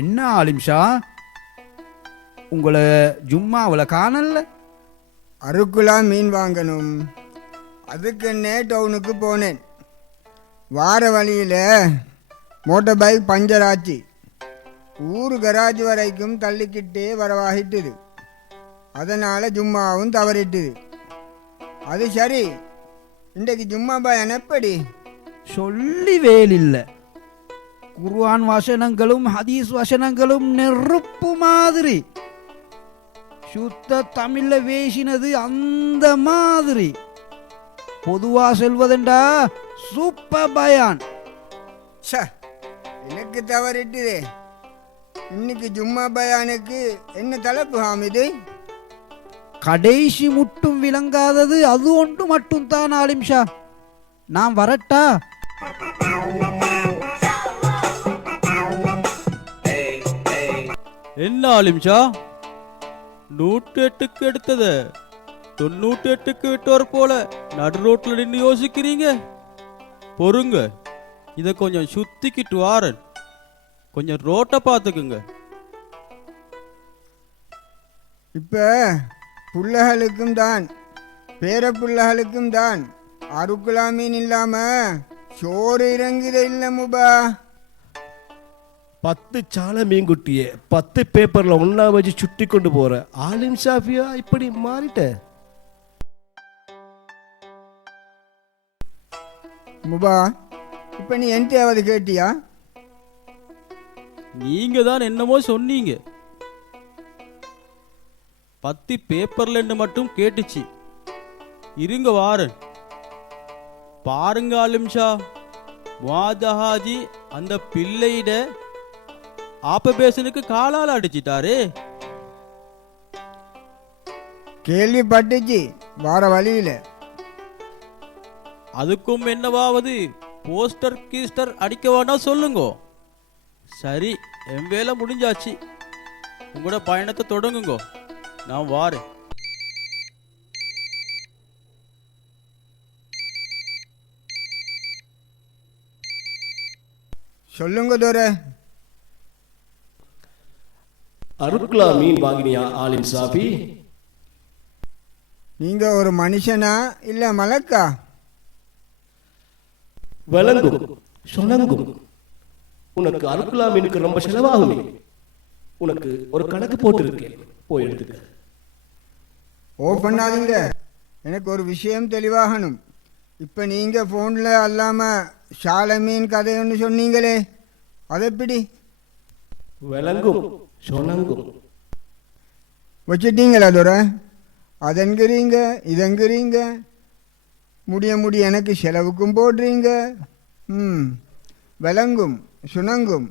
என்ன ஆலிம்ஷா, உங்களை ஜும்மாவில் காணல? அருக்குலா மீன் வாங்கணும், அதுக்குன்னே டவுனுக்கு போனேன். வார வழியில் மோட்டார் பைக் பஞ்சர் ஆச்சு. ஊர் கராஜ் வரைக்கும் தள்ளிக்கிட்டே வரவாகிட்டுது. அதனால் ஜும்மாவும் தவறிட்டுது. அது சரி, இன்றைக்கு ஜும்மா பயன் எப்படி? சொல்லி வேலில்லை. குர்ஆன் வசனங்களும் ஹதீஸ் வசனங்களும் நெருப்பு மாதிரி. சுத்த தமிழ்ல வேசினது அந்த மாதிரி. பொதுவா சொல்வதெண்டா சூப்பர் பயான். எனக்கு தவறிட்டுதே. இன்னைக்கு ஜும்மா பயானுக்கு என்ன தலைப்பு ஹாமிது? கடைசி முட்டும் விளங்காதது அது ஒன்று மட்டும் தான் ஆலிம்ஷா. நான் வரட்டா? என்ன ஆலிம்ஷா, 108க்கு எடுத்தது 98க்கு விட்டவர் போல நடு ரோட்ல நின்று யோசிக்கிறீங்க. பொறுங்க, இதை கொஞ்சம் சுத்திக்கிட்டு வாரன். கொஞ்சம் ரோட்டை பார்த்துக்குங்க. இப்போ புள்ளகளுக்கும் தான், பேர புள்ளகளுக்கும் தான். அருக்குலா மீன் இல்லாம சோறு இறங்குத இல்லை முபா. 10 சால மீன்குட்டிய 10 பேப்பர்ல ஒன்னா வச்சு சுட்டி கொண்டு போற ஆலிம் ஷாஃபியா இப்படி மாறிட்ட? முபா, இப்ப நீ என்கிட்டயாவது கேட்டியா? நீங்க தான் என்னமோ சொன்னீங்க. 10 பேப்பர்ல மட்டும் கேட்டுச்சு. இருங்க வாரன். பாருங்க ஆலிம்ஷா, முஆதஹாஜி அந்த பிள்ளையிட ஆப்பபேசனுக்கு காலால் அடிச்சிட்டாரு. கேள்விப்பட்டுச்சு வார வழியில. அதுக்கும் என்னவாவது போஸ்டர் கீஸ்டர் அடிக்க வேணா சொல்லுங்க. சரி, என் வேலை முடிஞ்சாச்சு. உங்களோட பயணத்தை தொடங்குங்க, நான் வாரேன். சொல்லுங்க தோர. அருக்குலா மீன் வாங்கினியா ஆலிம் ஷாஃபி? நீங்க ஒரு மனுஷனா இல்ல மலக்கா? விளங்கும் சொனங்கும். உனக்கு அருக்குலா மீனுக்கு ரொம்ப செலவாகுமே. உனக்கு ஒரு கணக்கு போட்டிருக்கேன், போய் எடுத்துக்க. ஓ பண்ணாதீங்க, எனக்கு ஒரு விஷயம் தெளிவாகணும். இப்போ நீங்கள் ஃபோனில் அல்லாமல் ஷால மீன் கதை ஒன்று சொன்னீங்களே, அது எப்படி? விளங்கும் சொனங்கும். வச்சுட்டீங்களா தோற? அதெங்கிறீங்க இதெங்கிறீங்க, முடிய எனக்கு செலவுக்கும் போடுறீங்க. விளங்கும் சுணங்கும்.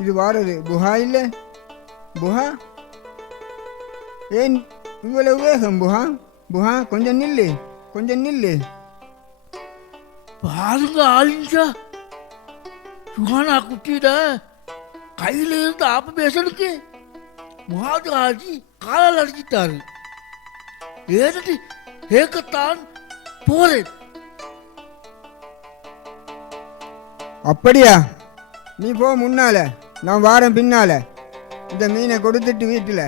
இது வாரது புகா இல்லை? புகா ஏன் இவ்வளவு வேகம்? புகா புகா கொஞ்சம் நில்லு, கொஞ்சம் நில்லு. பாருங்க ஆலிம்ஷா, சுகானா குட்டியிட கையில இருந்து ஆப்ப பேசலுக்கு முஆதஹாஜி காலால் அடிச்சிட்டாரு. ஏனடி கேட்கத்தான் போறேன். அப்படியா? நீ போ முன்னால, நான் வாரம் பின்னால. இந்த மீனை கொடுத்துட்டு வீட்டில்.